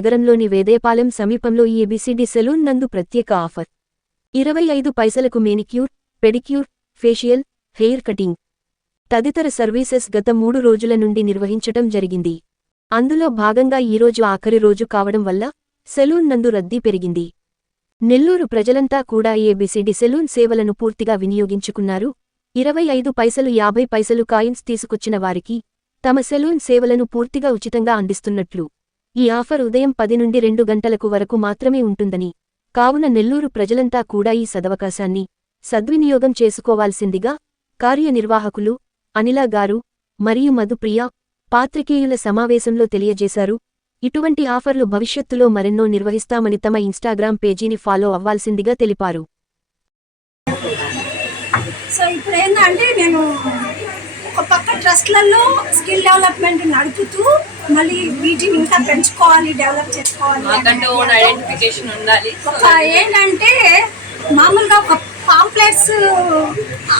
నగరంలోని వేదేపాలెం సమీపంలో ఈ ఏబిసిడి సెలూన్ నందు ప్రత్యేక ఆఫర్. ఇరవై ఐదు పైసలకు manicure pedicure facial hair cutting. తదితర సర్వీసెస్ గత మూడు రోజుల నుండి నిర్వహించటం జరిగింది. అందులో భాగంగా ఈరోజు ఆఖరి రోజు కావడం వల్ల సెలూన్ నందు రద్దీ పెరిగింది. నెల్లూరు ప్రజలంతా కూడా ఏబిసిడి సెలూన్ సేవలను పూర్తిగా వినియోగించుకున్నారు. ఇరవై ఐదు పైసలు యాభై పైసలు కాయిన్స్ తీసుకొచ్చిన వారికి తమ సెలూన్ సేవలను పూర్తిగా ఉచితంగా అందిస్తున్నట్లు ఈ ఆఫర్ ఉదయం పది నుండి రెండు గంటలకు వరకు మాత్రమే ఉంటుందని. కావున నెల్లూరు ప్రజలంతా కూడా ఈ సదవకాశాన్ని సద్వినియోగం చేసుకోవాల్సిందిగా కార్యనిర్వాహకులు అనిలా గారు మరియు మధుప్రియ పాత్రికేయుల సమావేశంలో తెలియజేశారు. ఇటువంటి ఆఫర్లు భవిష్యత్తులో మరెన్నో నిర్వహిస్తామని తమ ఇన్స్టాగ్రామ్ పేజీని ఫాలో అవ్వాల్సిందిగా తెలిపారు. సో ఇప్పుడు ఏంటంటే నేను ఒక పక్క ట్రస్ట్లలో స్కిల్ డెవలప్మెంట్ నడుపుతూ మళ్ళీ వీటిని ఇంకా పెంచుకోవాలి డెవలప్ చేసుకోవాలి ఐడెంటిఫికేషన్ ఉండాలి. ఒక ఏంటంటే మామూలుగా ఒక పాంప్లెట్స్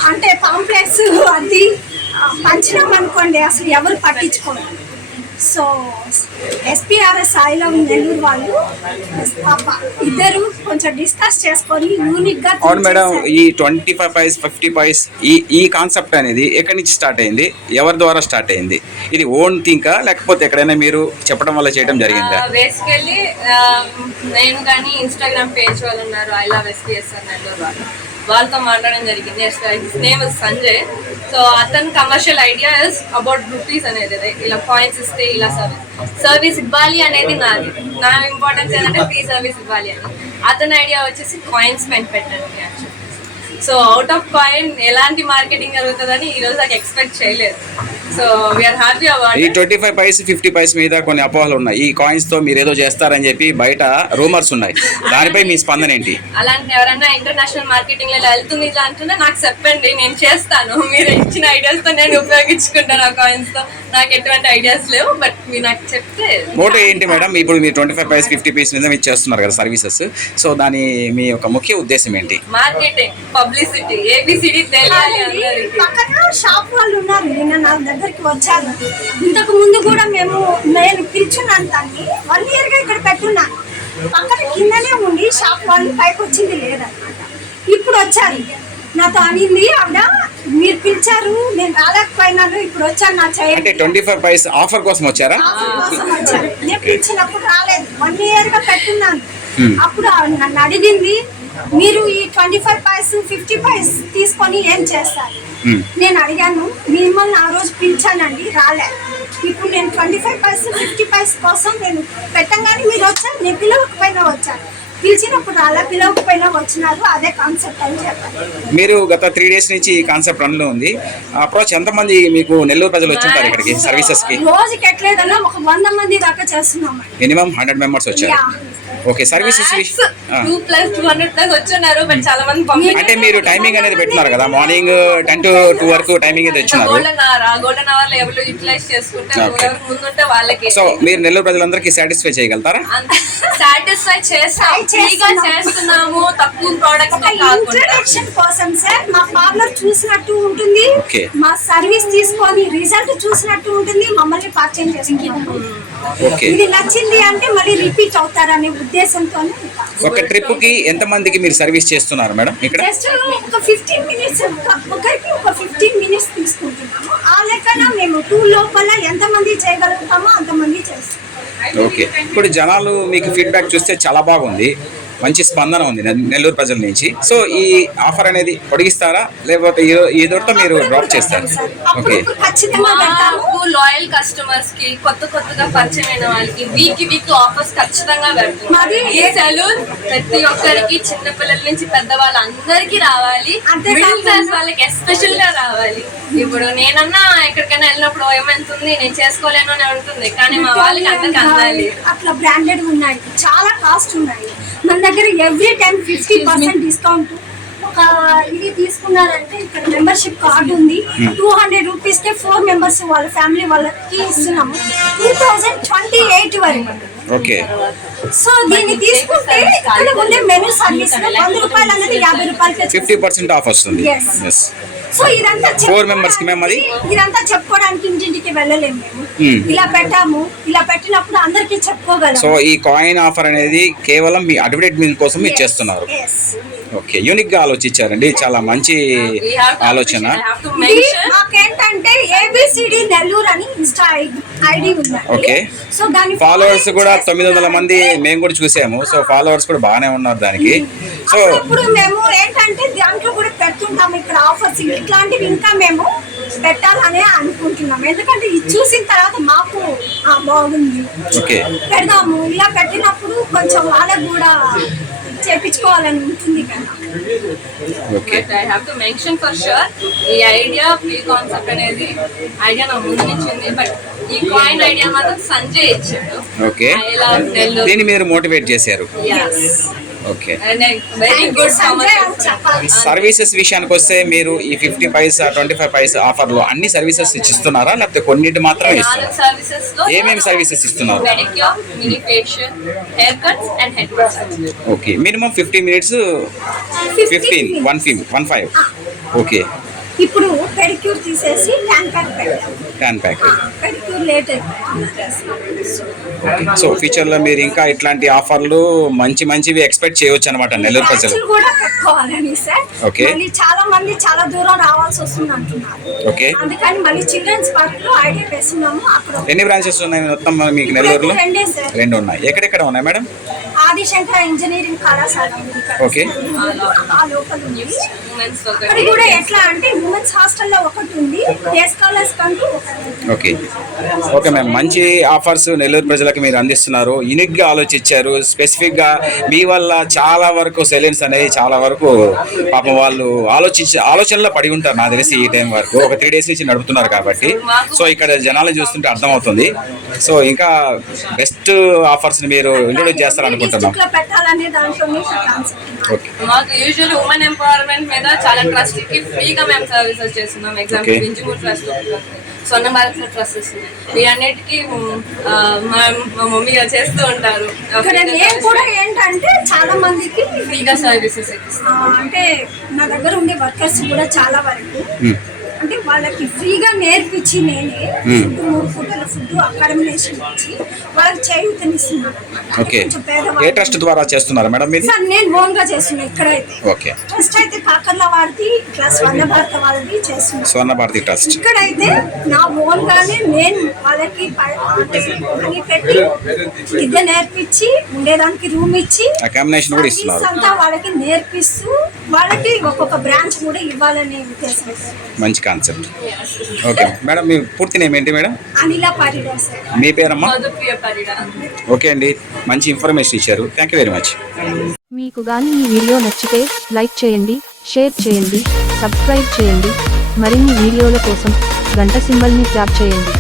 అంటే పాంప్లెట్స్ అది పంచినాం అనుకోండి అసలు ఎవరు పట్టించుకోరు. సో ఎస్పీఆర్ఎస్ సాయిలో నెల్లూరు వాళ్ళు పాప ఇద్దరు కొంచెం డిస్కస్ చేసుకొని యూనిక్గా అవును మేడం. ఈ twenty five paise fifty paise ఈ ఈ కాన్సెప్ట్ అనేది ఎక్కడి నుంచి స్టార్ట్ అయింది? ఎవరి ద్వారా స్టార్ట్ అయింది? ఇది ఓన్ థింకా లేకపోతే ఎక్కడైనా మీరు చెప్పడం వల్ల చేయడం జరిగిందా? బేసికలీ నేను కానీ ఇన్స్టాగ్రామ్ పేజ్ వాళ్ళు ఉన్నారు ఐ లవ్ ఎస్పీఎస్ నెల్లూరు వాళ్ళు. వాళ్ళతో మాట్లాడడం జరిగింది. నేమ్ సంజయ్ సో అతని commercial idea is about rupees అనేది. ఇలా కాయిన్స్ ఇస్తే ఇలా సర్వీస్ సర్వీస్ ఇవ్వాలి అనేది నాది. నా ఇంపార్టెన్స్ ఏంటంటే ఫ్రీ సర్వీస్ ఇవ్వాలి అని. అతని ఐడియా వచ్చేసి కాయిన్స్ పెన్ పెట్టండి అని సో అవుట్ ఆఫ్ కాయిన్ ఎలాంటి మార్కెటింగ్ జరుగుతుందని ఈ రోజు నాకు ఎక్స్పెక్ట్ చేయలేదు. సో వీఆర్ హ్యాపీ ఈ twenty five paise fifty paise మీద కొన్ని అపోహలు ఉన్నాయి. ఈ కాయిన్స్తో మీరు ఏదో చేస్తారని చెప్పి బయట రూమర్స్ ఉన్నాయి. దానిపై మీ స్పందన ఏంటి? అలాంటి ఎవరైనా ఇంటర్నేషనల్ మార్కెటింగ్లో ఇలా వెళ్తుంది ఇట్లా అంటున్నా నాకు చెప్పండి నేను చేస్తాను. మీరు ఇచ్చిన ఐడియాస్తో నేను ఉపయోగించుకుంటాను ఆ కాయిన్స్తో. నాకు ఎటువంటి ఐడియాస్ లేవు బట్ మీరు నాకు చెప్తే మోటో ఏంటి మేడం? ఇప్పుడు మీరు twenty five paise fifty paise మీద మీరు చేస్తున్నారు కదా సర్వీసెస్ సో దాని మీ యొక్క ముఖ్య ఉద్దేశం ఏంటి? మార్కెటింగ్ పబ్లిసిటీ ఏబిసిడి తెలియాలి కాదండి, అందరికి. పక్కన షాప్ వాళ్ళు ఉన్నారు నిన్న నా దగ్గరికి వచ్చారు ఇంతకు ముందు కూడా మేము నేను పిలిచున్నాను దాన్ని వన్ ఇయర్గా ఇక్కడ పెట్టున్నాను. పక్కన కిందనే ఉండి షాప్ వాళ్ళు పైకి వచ్చింది లేదన్నమాట ఇప్పుడు వచ్చారు. నాతో అనింది ఆవిడ మీరు పిలిచారు. నేను రాలేకపోయినాను. ఇప్పుడు వచ్చాను నా చేయండి ట్వంటీ ఫైవ్ పైస్ ఆఫర్ కోసం వచ్చారా? నేను పిలిచినప్పుడు రాలేదు. వన్ ఇయర్గా పెట్టున్నాను. Hmm. అప్పుడు నన్ను అడిగింది మీరు ఈ twenty five paise fifty paise తీసుకొని ఏం చేస్తారు? Hmm. నేను అడిగాను మిమ్మల్ని ఆ రోజు పిలిచానండి రాలే. ఇప్పుడు నేను twenty five paise fifty paise కోసం నేను పెట్టంగానే మీరు వచ్చారు నేను పిలవకపోయినా వచ్చాను. పిలిచినప్పుడు రాలే పిలవకపోయినా వచ్చినారు అదే కాన్సెప్ట్ అని చెప్పాను మీరు గత త్రీ డేస్ నుంచి ఈ కాన్సెప్ట్ రన్లో ఉంది. అప్రోచ్ ఎంతమంది మీకు నెల్లూరు ప్రజలు వచ్చింటారు ఇక్కడికి సర్వీసెస్కి? రోజుకి ఎట్లేదన్నా ఒక వంద మంది దాకా చేస్తున్నామండి మినిమం హండ్రెడ్ మెంబర్స్ వచ్చారు. Okay services two plus two hundred plus వచ్చున్నారు but చాలా మంది అంటే మీరు టైమింగ్ అనేది పెట్టున్నారు కదా మార్నింగ్ టెన్ టు టూ వరకు టైమింగ్ అయితే ఇచ్చినారు గోల్డెన్ అవర్ ఎవరు యూటిలైజ్ చేసుకుంటే Okay. ఎవరు ముందుంటే వాళ్ళకి. సో మీరు నెల్లూరు ప్రజలందరికీ సాటిస్ఫై చేయగలుగుతారా? సాటిస్ఫై చేస్తాం. ఫ్రీగా చేస్తున్నాము తక్కువ ప్రోడక్ట్స్ కాకుండా. ఇంట్రడక్షన్ కోసం సార్ మా పార్లర్ చూసినట్టు ఉంటుంది. మా సర్వీస్ తీసుకొని రిజల్ట్ చూసినట్టు ఉంటుంది. మమ్మల్ని పరిచయం ఓకే ఇది నచ్చింది అంటే మళ్ళీ రిపీట్ అవుతారనే ఉద్దేశంతో ఒక ట్రిప్కి ఎంత మందికి మీరు సర్వీస్ చేస్తున్నారు మేడం ఇక్కడ? జస్ట్ ఒక ఫిఫ్టీన్ మినిట్స్ ఒకరికి ఒక ఫిఫ్టీన్ మినిట్స్ తీసుకుంటున్నాము. ఆ లెక్కన మేము టూ లోపల ఎంతమంది చేయగలుగుతామో అంతమంది చేస్తాం. ఓకే ఇప్పుడు జనాలు మీకు ఫీడ్బ్యాక్ చూస్తే చాలా బాగుంది. మంచి స్పందన ఉంది నెల్లూరు ప్రజల నుంచి. సో ఈ ఆఫర్ అనేది పొడిగిస్తారా? లేకపోతే దొరతో మీరు డ్రాప్ చేస్తారు? ఓకే. లాయల్ కస్టమర్స్కి కొత్త కొత్తగా పరిచయం అయిన వాళ్ళకి వీక్ వీక్ ఆఫర్స్ ఖచ్చితంగా పెడుతున్నాం మాది ఈ సెలూన్ ప్రతి ఒక్కరికి చిన్న పిల్లల నుంచి పెద్ద అందరికీ రావాలి మిడిల్ క్లాస్ వాళ్ళకి ఎస్పెషల్గా రావాలి. ఇప్పుడు నేనన్నా ఎక్కడికైనా వెళ్ళినప్పుడు "ఓ, ఏం ఎంత ఉంది నేను చేసుకోలేను అని ఉంటుంది. కానీ మా వాళ్ళకి అందరికి అందాలి. అట్లా బ్రాండెడ్ ఉన్నాయి. చాలా కాస్ట్ ఉన్నాయి. మన దగ్గర every time fifty percent discount ఒక ఇది తీసుకున్నారంటే ఇక్కడ మెంబర్షిప్ కార్డు ఉంది. టూ హండ్రెడ్ రూపీస్ కే ఫోర్ మెంబర్స్ వాళ్ళ ఫ్యామిలీ వాళ్ళకి ఇస్తున్నాము. టూ థౌజండ్ ట్వంటీ ఎయిట్ వరకు. ఓకే సో దీన్ని తీసుకుంటే ఇక్కడ ఉండే మెనూ సర్వీస్ వంద రూపాయలు అనేది యాభై రూపాయలకి ఫిఫ్టీ పర్సెంట్ ఆఫ్ వస్తుంది. సో ఇదంతా Four members కి మేము అది? ఇదంతా చెప్పుకోవడానికి ఇంటింటికి వెళ్ళలేము మేము. Hmm. ఇలా పెట్టాము. ఇలా పెట్టినప్పుడు అందరికీ చెప్పుకోగలం. సో ఈ కాయిన్ ఆఫర్ అనేది కేవలం మీ అడ్వర్టైజ్మెంట్ కోసం మీరు చేస్తున్నారు. ఓకే యూనిక్గా ఆలోచించారండి. చాలా మంచి ఆలోచన. మాకేంటంటే A B C D Nellore అని ఇన్స్టా ఐడి. సో దాని ఫాలోవర్స్ కూడా తొమ్మిది వందల మంది మేము కూడా చూసాము. సో ఫాలోవర్స్ కూడా బాగానే ఉన్నారు దానికి. సో ఇప్పుడు మేము ఏంటంటే ఇట్లాంటివి ఇంకా మేము పెట్టాలనే అనుకుంటున్నాం ఎందుకంటే ఇది చూసిన తర్వాత మాకు ఆ, బాగుంది. ఓకే. పెడదాము. ఇలా పెట్టినప్పుడు కొంచెం వాళ్ళకు కూడా చేపించుకోవాలని ఉంటుంది కదా. Okay. But I have to mention for sure ఈ ఐడియా ప్రీ కాన్సెప్ట్ అనేది ఐడియా నా ముందు నుంచి ఉంది. బట్ ఈ కాయిన్ ఐడియా మాత్రం సంజయ్ ఇచ్చాడు. ఓకే. ఐ లవ్ నెల్లూరు దీన్ని మీరు మోటివేట్ చేశారు. ఓకే సర్వీసెస్ విషయానికి వస్తే మీరు ఈ fifty paisa twenty five paisa ఆఫర్లో అన్ని సర్వీసెస్ ఇస్తున్నారా లేకపోతే కొన్నిటి మాత్రమే నాలుగు ఇస్తున్నారా? సర్వీసెస్ ఏమేమి services ఇస్తున్నారు? Pedicure mini facial hair cuts and head massage okay minimum fifty minutes fifteen one fif one five okay ఇప్పుడు పెడిక్యూర్ తీసేసి tan pack ten pack pedicure late అయిపోయింది. సో ఫ్యూచర్లో మీరు ఇంకా ఇట్లాంటి ఆఫర్లు మంచి మంచివి ఎక్స్పెక్ట్ చేయవచ్చు అనమాట నెల్లూరు ప్రజలు. కూడా పెట్టుకోవాలని సార్. మళ్ళీ చాలా మంది చాలా దూరం రావాల్సి వస్తుంది అంటున్నారు. Okay. అందుకని మళ్ళీ చిల్డ్రన్స్ పార్క్లో ఐడియా వేస్తున్నాము. అక్కడ ఎన్ని బ్రాంచెస్ ఉన్నాయి మొత్తం మీకు నెల్లూరులో? రెండు ఉన్నాయి. ఎక్కడెక్కడ ఉన్నాయి మేడం? ఆదిశంకర ఇంజనీరింగ్ కళాశాల. ఆ లోపల ఉంది. అక్కడ ఒకటి కూడా ఎట్లా అంటే ఉమెన్స్ హాస్టల్లో ఒకటి ఉంది. డే స్కాలర్స్ కంటూ ఒకటి ఉంది. ఓకే. Okay ma'am. మంచి ఆఫర్స్ నెల్లూరు ప్రజలకు మీరు అందిస్తున్నారు. యూనిక్గా ఆలోచించారు. స్పెసిఫిక్గా మీ వల్ల చాలా వరకు సెలెన్స్ అనేది చాలా వరకు పాపం వాళ్ళు ఆలోచించి ఆలోచనలో పడి ఉంటారు. నాకు తెలిసి ఈ టైం వరకు. ఒక త్రీ డేస్ నుంచి నడుపుతున్నారు కాబట్టి. సో ఇక్కడ జనాలు చూస్తుంటే అర్థమవుతుంది. సో ఇంకా బెస్ట్ ఆఫర్స్ని మీరు ఇంట్రొడ్యూస్ చేస్తారనుకుంటున్నాం ఓకే. మాకు యూజువల్ ఉమెన్ ఎంపవర్మెంట్ మీద చాలా ట్రస్ట్కి ఫ్రీగా మేము సర్వీసెస్ చేస్తున్నాం. Example. Vinjamur trust Swarna Bharat trust వీటన్నిటికీ మ్, ఆ, మా మమ్మీ గారు చేస్తూ ఉంటారు. కూడా ఏంటంటే చాలా మందికి ఫ్రీగా సర్వీసెస్ అంటే నా దగ్గర ఉండే వర్కర్స్ కూడా చాలా వరకు అంటే వాళ్ళకి ఫ్రీగా నేర్పించి నేనే ఫుడ్ మూడు ఫుడ్ల ఫుడ్ అకాడమినేషన్ ఇచ్చి వాళ్ళకి చేయూతనిస్తున్నాను. ఓకే. కొంచెం ఏ పేదవాళ్ళు. ట్రస్ట్ ద్వారా చేస్తున్నారా మేడం మీది సార్ నేను ఓన్గా చేస్తున్నా ఇక్కడైతే. ఓకే. ట్రస్ట్ అయితే కాకర్ల వారిది ఇట్లా స్వర్ణ భారత వాళ్ళది చేస్తున్నా. స్వర్ణ భారతి ట్రస్ట్. ఇక్కడైతే నా ఓన్ గానే నేను వాళ్ళకి ప- అంటే మనీ పెట్టి విద్య నేర్పించి ఉండేదానికి రూమ్ ఇచ్చి అకామినేషన్ కూడా ఇస్తున్నారు. అంతా వాళ్ళకి నేర్పిస్తూ వాళ్ళకి ఒక్కొక్క బ్రాంచ్ కూడా ఇవ్వాలనే ఉద్దేశం. మంచి కాన్సెప్ట్. ఓకే. మేడం మీ పూర్తి నేమ్ ఏంటి మేడం? అనిల పారిడార్ సార్. మీ పేరమ్మా? మధుప్రియ పరిడ ఓకే అండి. మంచి ఇన్ఫర్మేషన్ ఇచ్చారు. థ్యాంక్ యూ వెరీ మచ్ మీకు గాని ఈ వీడియో నచ్చితే లైక్ చేయండి షేర్ చేయండి సబ్స్క్రైబ్ చేయండి. మరిన్ని వీడియోల కోసం గంట సింబల్ని ట్యాప్ చేయండి.